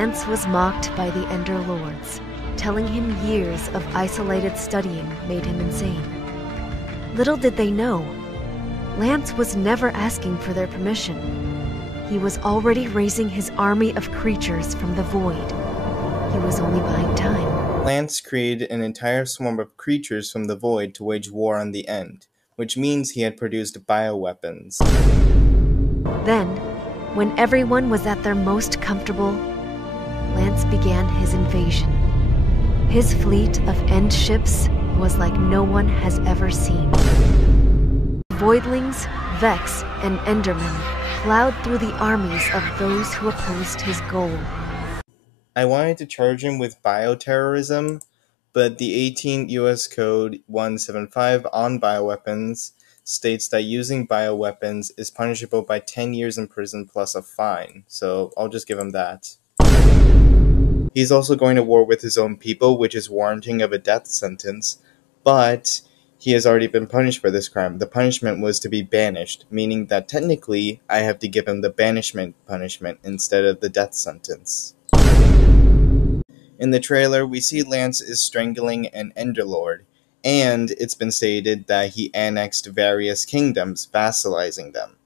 Lance was mocked by the Ender Lords, telling him years of isolated studying made him insane. Little did they know, Lance was never asking for their permission. He was already raising his army of creatures from the void. He was only buying time. Lance created an entire swarm of creatures from the void to wage war on the End, which means he had produced bioweapons. Then, when everyone was at their most comfortable, Lance began his invasion. His fleet of End ships was like no one has ever seen. Voidlings, Vex, and Endermen plowed through the armies of those who opposed his goal. I wanted to charge him with bioterrorism, but the 18th U.S. Code 175 on bioweapons states that using bioweapons is punishable by 10 years in prison plus a fine, so I'll just give him that. He's also going to war with his own people, which is warranting of a death sentence, but he has already been punished for this crime. The punishment was to be banished, meaning that technically I have to give him the banishment punishment instead of the death sentence. In the trailer, we see Lance is strangling an Enderlord, and it's been stated that he annexed various kingdoms, vassalizing them.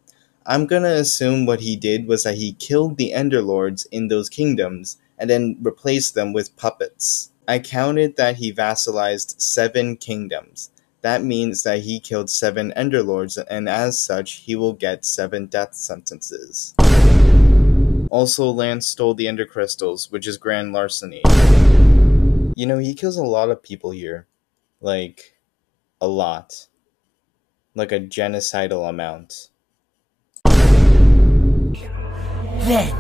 I'm gonna assume what he did was that he killed the Enderlords in those kingdoms, and then replaced them with puppets. I counted that he vassalized 7 kingdoms. That means that he killed 7 Enderlords, and as such, he will get 7 death sentences. Also, Lance stole the Ender Crystals, which is grand larceny. You know, he kills a lot of people here. Like, a lot. Like a genocidal amount. Then,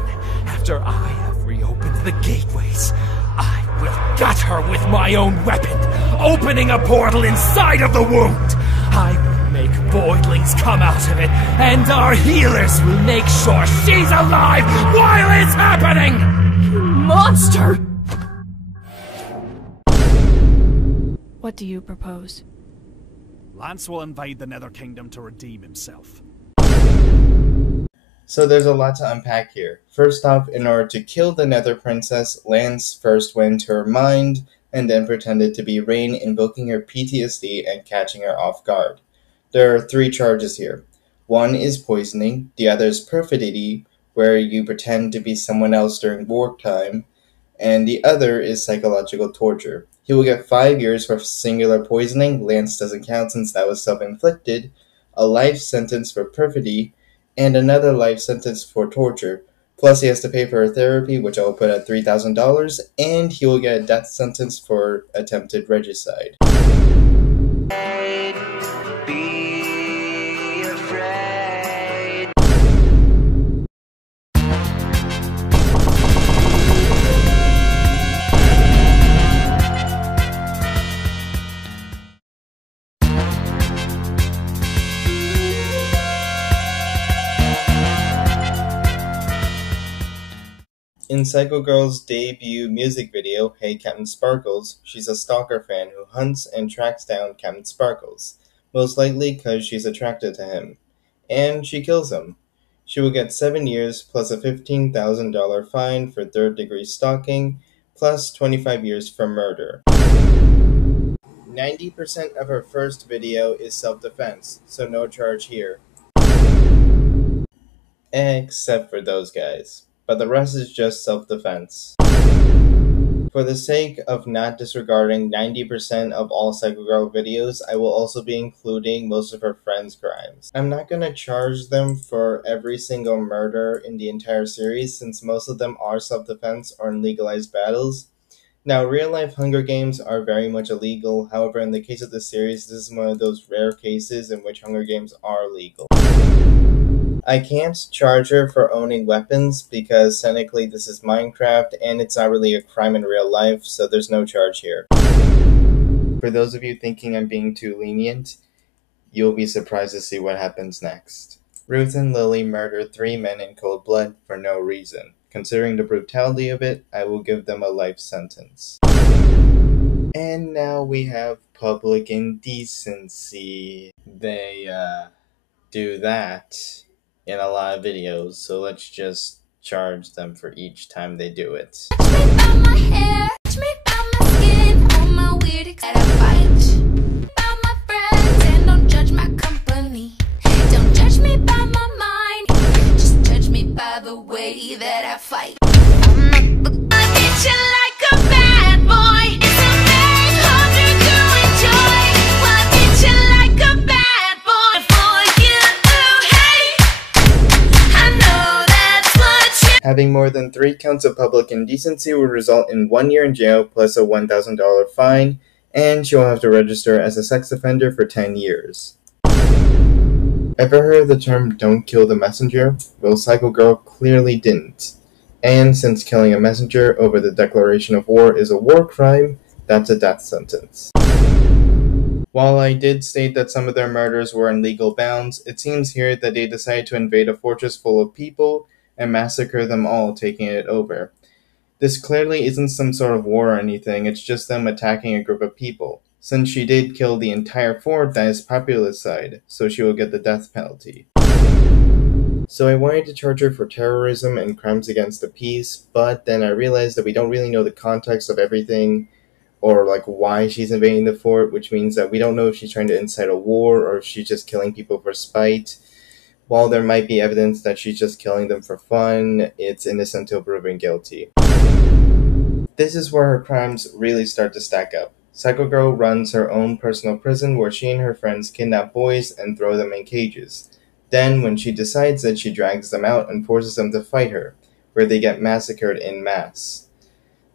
after I have reopened the gateways, I will gut her with my own weapon, opening a portal inside of the wound. I will make voidlings come out of it, and our healers will make sure she's alive while it's happening! You monster! What do you propose? Lance will invade the Nether Kingdom to redeem himself. So there's a lot to unpack here. First off, in order to kill the Nether Princess, Lance first went to her mind, and then pretended to be Rain, invoking her PTSD and catching her off guard. There are 3 charges here. One is poisoning, the other is perfidy, where you pretend to be someone else during wartime, and the other is psychological torture. He will get 5 years for singular poisoning, Lance doesn't count since that was self-inflicted, a life sentence for perfidy, and another life sentence for torture. Plus he has to pay for her therapy, which I will put at $3,000, and he will get a death sentence for attempted regicide. In Psycho Girl's debut music video, Hey Captain Sparkles, she's a stalker fan who hunts and tracks down Captain Sparkles, most likely because she's attracted to him. And she kills him. She will get 7 years plus a $15,000 fine for 3rd-degree stalking, plus 25 years for murder. 90% of her first video is self-defense, so no charge here. Except for those guys. But the rest is just self-defense. For the sake of not disregarding 90% of all Psycho Girl videos, I will also be including most of her friends' crimes. I'm not gonna charge them for every single murder in the entire series, since most of them are self-defense or in legalized battles. Now, real-life Hunger Games are very much illegal, however, in the case of this series, this is one of those rare cases in which Hunger Games are legal. I can't charge her for owning weapons because technically this is Minecraft and it's not really a crime in real life, so there's no charge here. For those of you thinking I'm being too lenient, you'll be surprised to see what happens next. Ruth and Lily murder 3 men in cold blood for no reason. Considering the brutality of it, I will give them a life sentence. And now we have public indecency. They, do that in a lot of videos, so let's just charge them for each time they do it. Touch me by my hair, touch me by my skin, all my weird fight. By my friends, and don't judge my company. Don't judge me by my mind, just judge me by the way that I fight. I'm not the I beat you like a bad boy. It's a bit harder to enjoy. Well, I beat you like a bad boy for you. Hey, I know that's what you. Having more than 3 counts of public indecency would result in 1 year in jail plus a $1,000 fine, and she will have to register as a sex offender for 10 years. Ever heard of the term "don't kill the messenger"? Well, Psycho Girl clearly didn't. And since killing a messenger over the declaration of war is a war crime, that's a death sentence. While I did state that some of their murders were in legal bounds, it seems here that they decided to invade a fortress full of people and massacre them all, taking it over. This clearly isn't some sort of war or anything, it's just them attacking a group of people. Since she did kill the entire fort, that is populicide, so she will get the death penalty. So I wanted to charge her for terrorism and crimes against the peace, but then I realized that we don't really know the context of everything, or like why she's invading the fort, which means that we don't know if she's trying to incite a war or if she's just killing people for spite. While there might be evidence that she's just killing them for fun, it's innocent until proven guilty. This is where her crimes really start to stack up. Psycho Girl runs her own personal prison where she and her friends kidnap boys and throw them in cages. Then, when she decides it, she drags them out and forces them to fight her, where they get massacred en masse.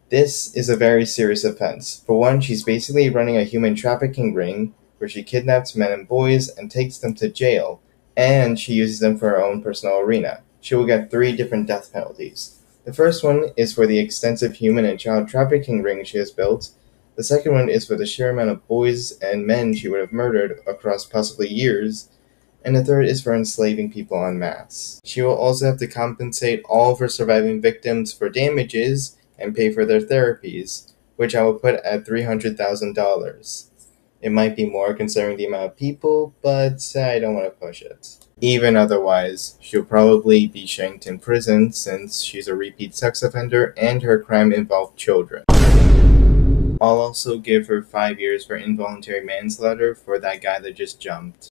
This is a very serious offense. For one, she's basically running a human trafficking ring where she kidnaps men and boys and takes them to jail, and she uses them for her own personal arena. She will get 3 different death penalties. The first one is for the extensive human and child trafficking ring she has built. The second one is for the sheer amount of boys and men she would have murdered across possibly years. And the third is for enslaving people en masse. She will also have to compensate all of her surviving victims for damages and pay for their therapies, which I will put at $300,000. It might be more considering the amount of people, but I don't want to push it. Even otherwise, she'll probably be shanked in prison since she's a repeat sex offender and her crime involved children. I'll also give her 5 years for involuntary manslaughter for that guy that just jumped.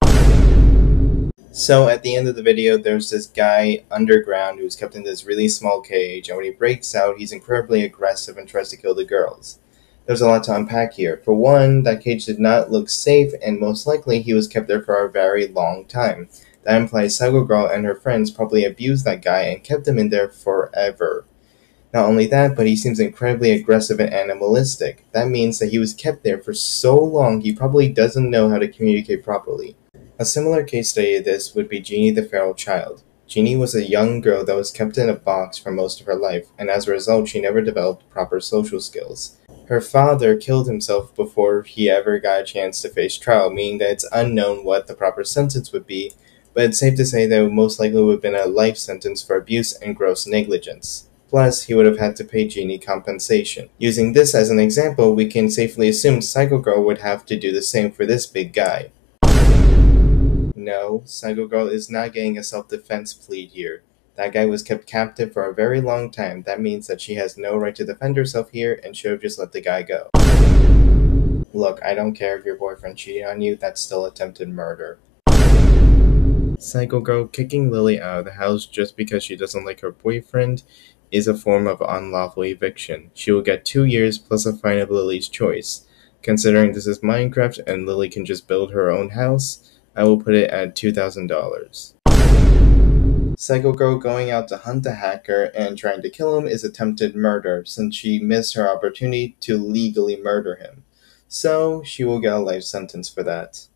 So at the end of the video, there's this guy underground who's kept in this really small cage, and when he breaks out, he's incredibly aggressive and tries to kill the girls. There's a lot to unpack here. For one, that cage did not look safe, and most likely he was kept there for a very long time. That implies Psycho Girl and her friends probably abused that guy and kept him in there forever. Not only that, but he seems incredibly aggressive and animalistic. That means that he was kept there for so long he probably doesn't know how to communicate properly. A similar case study of this would be Jeannie the Feral Child. Jeannie was a young girl that was kept in a box for most of her life, and as a result she never developed proper social skills. Her father killed himself before he ever got a chance to face trial, meaning that it's unknown what the proper sentence would be, but it's safe to say that it most likely would have been a life sentence for abuse and gross negligence. Plus, he would have had to pay Jeannie compensation. Using this as an example, we can safely assume Psycho Girl would have to do the same for this big guy. No, Psycho Girl is not getting a self-defense plea here. That guy was kept captive for a very long time. That means that she has no right to defend herself here and should have just let the guy go. Look, I don't care if your boyfriend cheated on you, that's still attempted murder. Psycho Girl kicking Lily out of the house just because she doesn't like her boyfriend is a form of unlawful eviction. She will get 2 years plus a fine of Lily's choice. Considering this is Minecraft and Lily can just build her own house, I will put it at $2,000. Psycho Girl going out to hunt a hacker and trying to kill him is attempted murder since she missed her opportunity to legally murder him. So she will get a life sentence for that.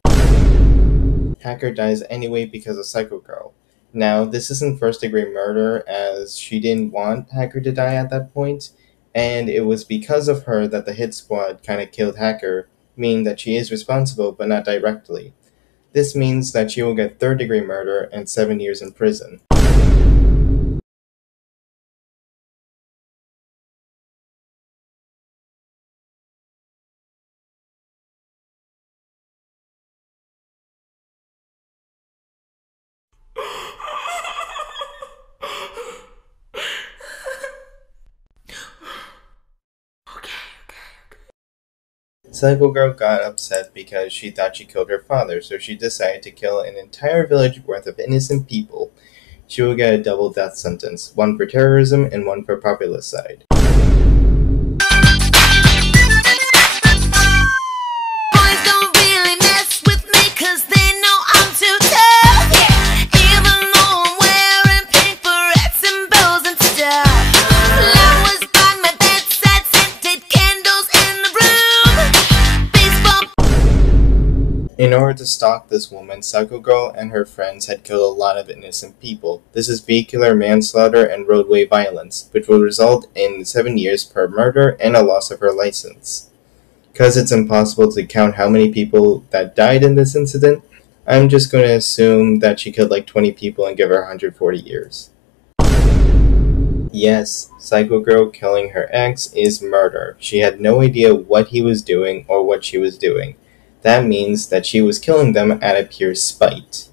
Hacker dies anyway because of Psycho Girl. Now, this isn't first-degree murder as she didn't want Hacker to die at that point, and it was because of her that the hit squad kinda killed Hacker, meaning that she is responsible but not directly. This means that she will get third-degree murder and 7 years in prison. Psycho Girl got upset because she thought she killed her father, so she decided to kill an entire village worth of innocent people. She will get a double death sentence, one for terrorism and one for populicide. In order to stalk this woman, Psycho Girl and her friends had killed a lot of innocent people. This is vehicular manslaughter and roadway violence, which will result in 7 years per murder and a loss of her license. Because it's impossible to count how many people that died in this incident, I'm just going to assume that she killed like 20 people and give her 140 years. Yes, Psycho Girl killing her ex is murder. She had no idea what he was doing or what she was doing. That means that she was killing them out of pure spite.